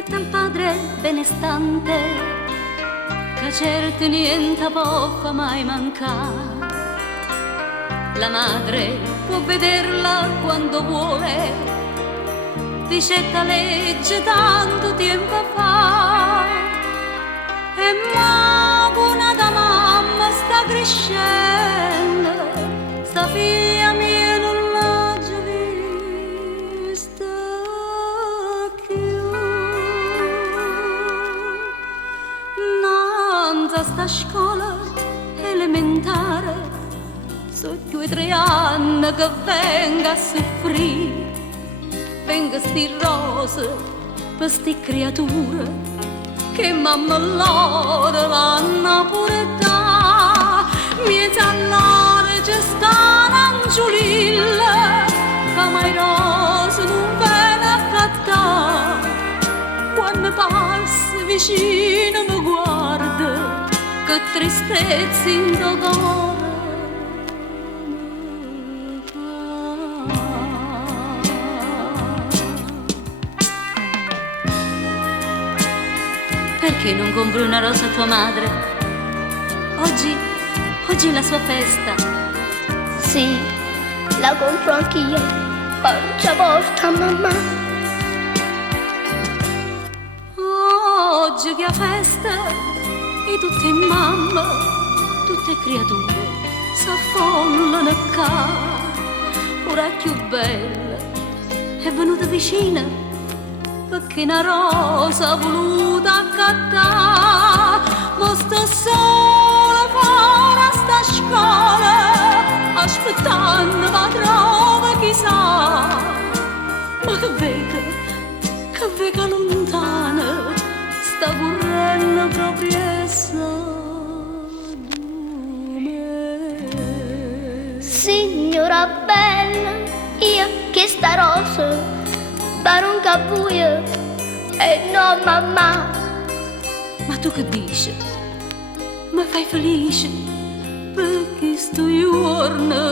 detta al padre benestante che certo niente può mai mancare. La madre può vederla quando vuole, dice la legge tanto tempo fa. E una da mamma sta crescendo, sta figlia mia non l'ha già vista più. Nanza sta scuola elementare, so 2 o 3 anni che venga a soffrire, venga sti rose per sti creature che mamma loro l'hanno pure da. Miezza all'ora c'è sta un'angiolilla che mai rose non viene a cattare. Quando passa vicino mi guarda, che tristezza in tuo cuore. Perché non compri una rosa a tua madre? Oggi è la sua festa. Sì, la compro anch'io, quanta volta mamma. Oggi che è festa e tutte mamme, tutte creature s'affollano qua. Ora più bella è venuta vicina perché una rosa voluta accattare. Ma sto sola fuori a sta scuola, aspettando la trova chissà. Ma che vega lontana, sta correndo proprio essa di me. Signora bella, io che sta rosa per un capuio e no mamma. Ma tu che dici? Mi fai felice perché sto giorno